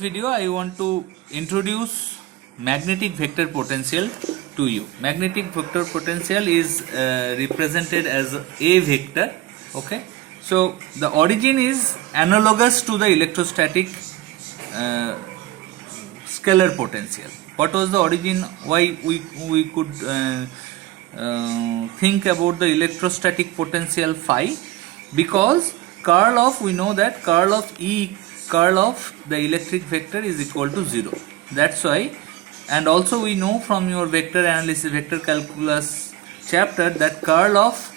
video I want to introduce magnetic vector potential to you. Magnetic vector potential is represented as a vector. Okay, so the origin is analogous to the electrostatic scalar potential. What was the origin? Why we could think about the electrostatic potential phi? Because curl of, we know that curl of the electric vector is equal to 0. That's why, and also we know from your vector analysis, vector calculus chapter, that curl of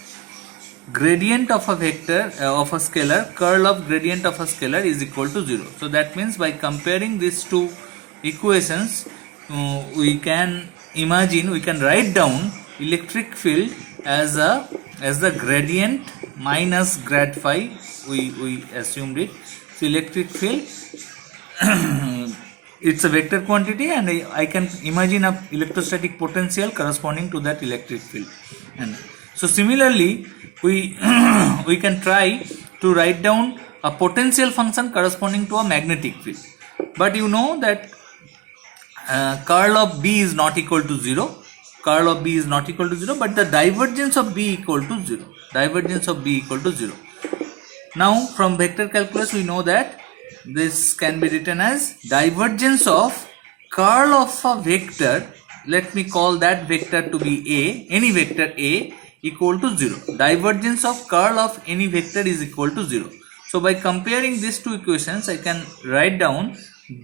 gradient of a vector of a scalar, curl of gradient of a scalar is equal to 0. So that means by comparing these two equations, we can imagine, we can write down electric field as the gradient minus grad phi. We assumed it. So electric field it's a vector quantity, and I can imagine a electrostatic potential corresponding to that electric field. And so similarly we we can try to write down a potential function corresponding to a magnetic field. But you know that curl of B is not equal to 0. Curl of B is not equal to 0, but the divergence of B equal to 0. Divergence of B equal to 0. Now from vector calculus we know that this can be written as divergence of curl of a vector. Let me call that vector to be A, any vector A, equal to 0. Divergence of curl of any vector is equal to 0. So by comparing these two equations, I can write down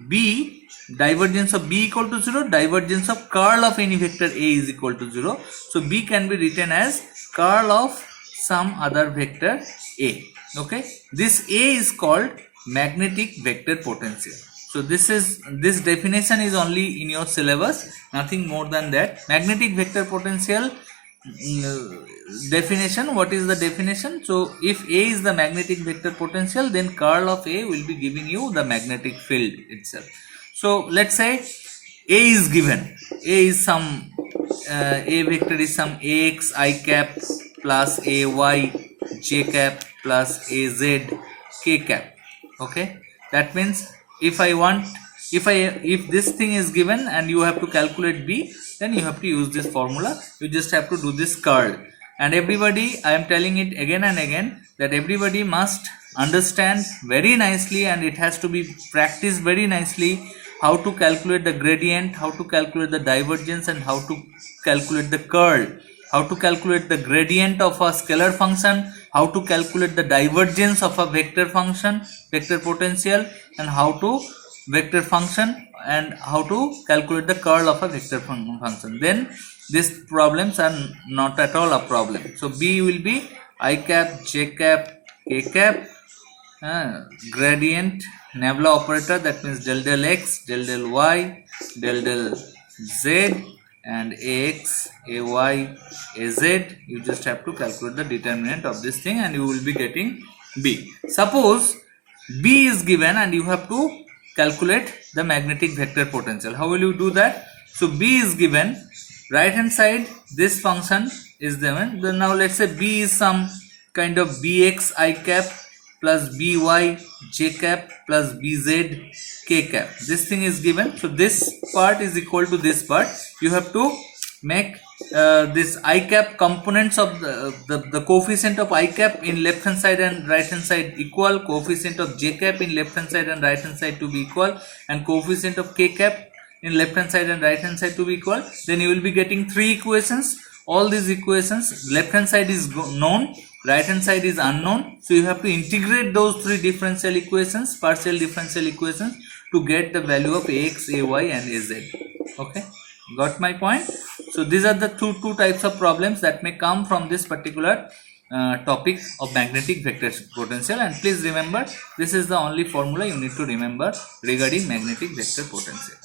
B, divergence of B equal to 0, divergence of curl of any vector A is equal to 0. So B can be written as curl of some other vector A. Okay, this A is called magnetic vector potential. So this definition is only in your syllabus, nothing more than that. Magnetic vector potential definition. What is the definition? So if A is the magnetic vector potential, then curl of A will be giving you the magnetic field itself. So let's say A is given. A is some A vector is some Ax I cap plus Ay j cap plus Az k cap. Okay, that means if this thing is given and you have to calculate B, then you have to use this formula. You just have to do this curl. And everybody, I am telling it again and again, that everybody must understand very nicely, and it has to be practiced very nicely, how to calculate the gradient, how to calculate the divergence, and how to calculate the curl, how to calculate the gradient of a scalar function, how to calculate the divergence of a vector function, vector potential, and how to vector function, and how to calculate the curl of a vector function. Then these problems are not at all a problem. So B will be I cap, j cap, k cap, gradient, nabla operator, that means del x, del y, del z, and ax, ay, az. You just have to calculate the determinant of this thing and you will be getting B. Suppose B is given and you have to calculate the magnetic vector potential. How will you do that? So B is given, right hand side this function is given. Then now let's say B is some kind of bx I cap plus by j cap plus bz k cap. This thing is given. So this part is equal to this part. You have to make this I cap components of the coefficient of I cap in left hand side and right hand side equal, coefficient of j cap in left hand side and right hand side to be equal, and coefficient of k cap in left hand side and right hand side to be equal. Then you will be getting three equations. All these equations, left hand side is known, right hand side is unknown. So you have to integrate those three differential equations, partial differential equations, to get the value of ax, ay, and az. Okay, got my point? So these are the two types of problems that may come from this particular topic of magnetic vector potential. And please remember, this is the only formula you need to remember regarding magnetic vector potential.